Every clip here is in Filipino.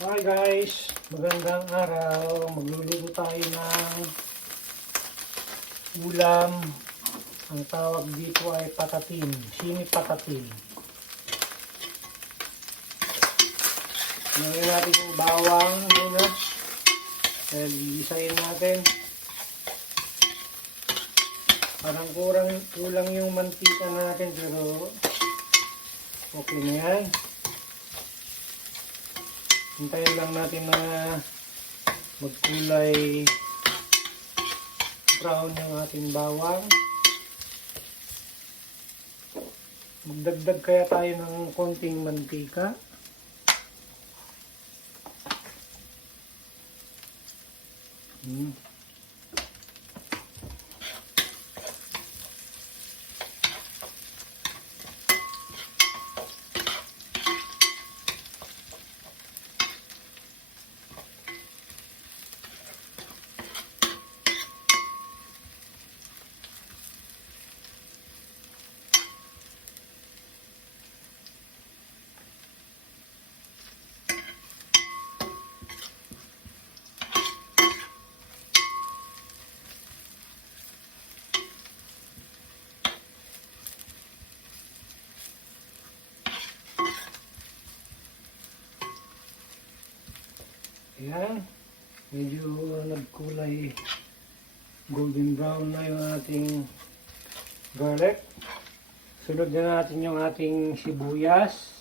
Hi guys, magandang araw. Magluluto tayo ng ulam. Ang tawag dito ay patatin, sini patatin. Ngayon natin yung bawang muna. Gigisahin natin. Parang kulang yung mantika natin pero okay na yan. Hintayin lang natin na magkulay brown yung ating bawang. Magdagdag kaya tayo ng konting mantika. Ayan, medyo nagkulay golden brown na yung ating garlic. Sunod na natin yung ating sibuyas.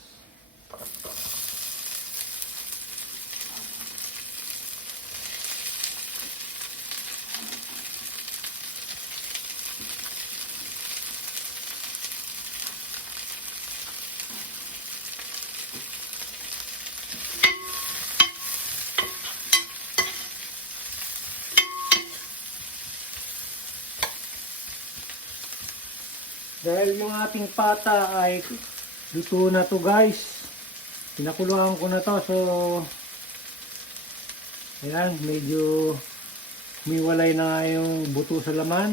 Dahil yung ating pata ay luto na to guys. Pinakuluan ko na to. So, ayan, medyo umiwalay na yung buto sa laman.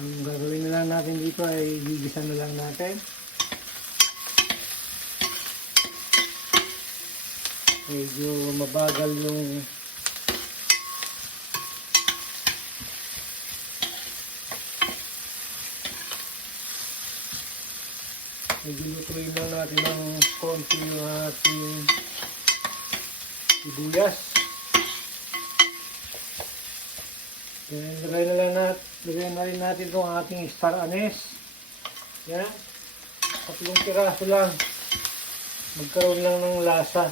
Ang gagawin na lang natin dito ay gigisa na lang natin. Medyo mabagal yung lutuin lang natin ng konti yung ating sibuyas. Then, lagay na rin natin itong ating star anise. Yan. 3 piraso lang. Magkaroon lang ng lasa.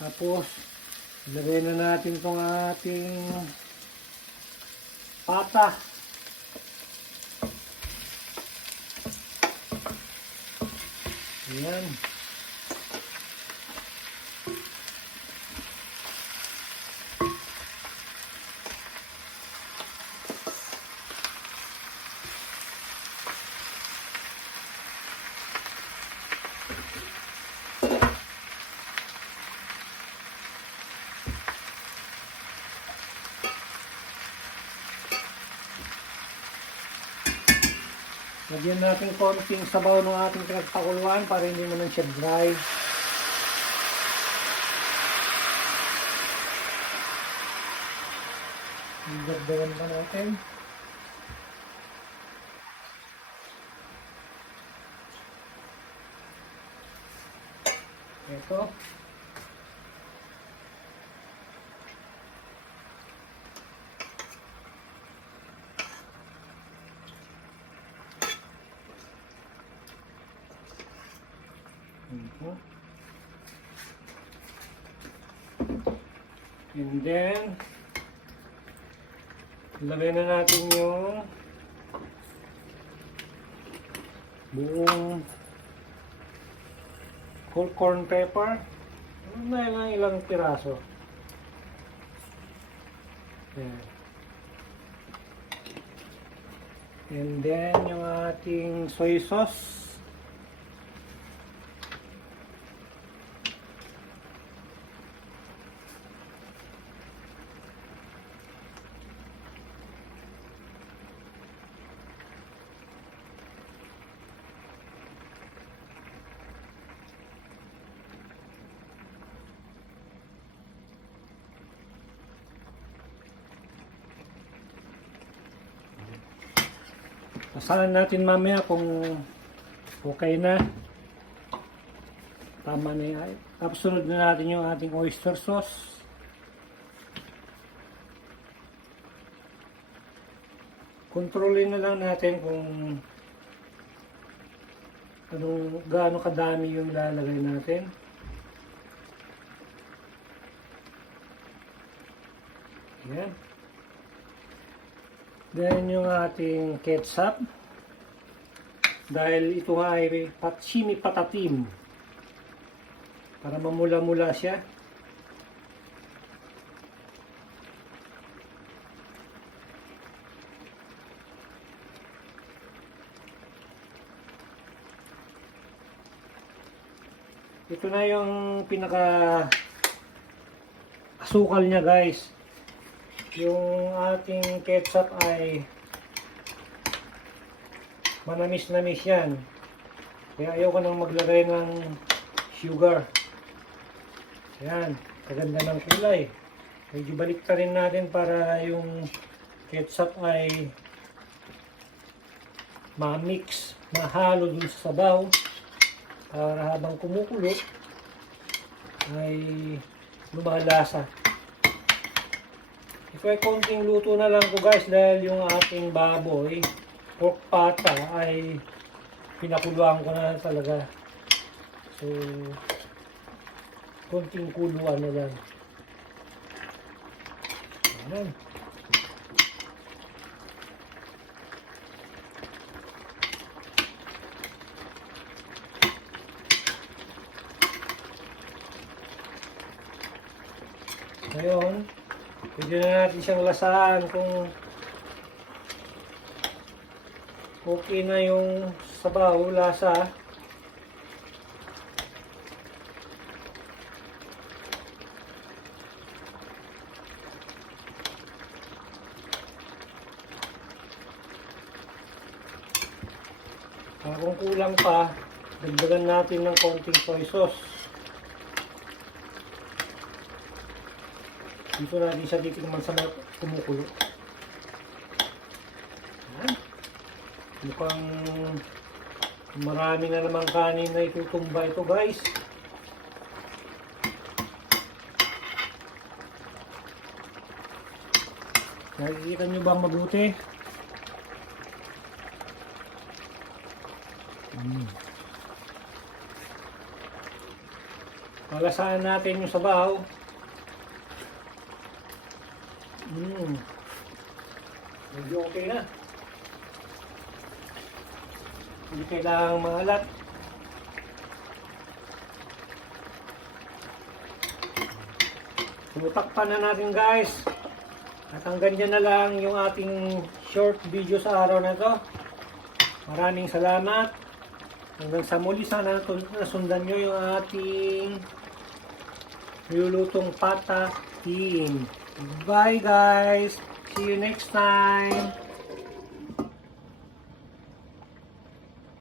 Tapos, ilagay na natin itong ating pata. Ayan. Lagyan natin konting sabaw ng ating pinagpakuluan para hindi naman siya dry. Dagdagan pa natin. Ito. And then, ilagay na natin yung buong whole corn pepper. Ilang piraso. Ayan. And then, yung ating soy sauce. Asahan natin mamaya kung okay na. Tama na yan. Tapos sunod na natin yung ating oyster sauce. Kontrolin na lang natin kung gaano kadami yung ilalagay natin. Ayan. Then yung ating ketchup. Dahil ito nga ay simi patatim. Para mamula-mula siya. Ito na yung pinaka asukal niya, guys. Yung ating ketchup ay manamis-namis yan. Kaya ayoko nang maglagay ng sugar. Ayan, kaganda ng kulay. Medyo balik rin natin para yung ketchup ay ma-mix, mahalo dun sa sabaw. Para habang kumukulo ay lumalasa. Ito ay konting luto na lang ko, guys, dahil yung ating baboy, pork pata, ay pinakuluan ko na talaga. So, konting kuluan na lang. Ayan. Ngayon, pwede na natin siyang lasahan kung okay na yung sabaw, lasa. Kung kulang pa, dagdagan natin ng konting soy sauce. Dito natin siya titikman sa kumukulo. Ayan. Mukhang marami na naman kanin na itutumba ito, guys. Nakikita nyo ba mabuti? Malasahan natin yung sabaw. Medyo okay na. Hindi kailangang maalat. Tutakpan na natin, guys. At hanggang dyan na lang yung ating short video sa araw na to. Maraming salamat. Hanggang sa muli, sana nasundan nyo yung ating nilulutong pata team. Bye, guys. See you next time.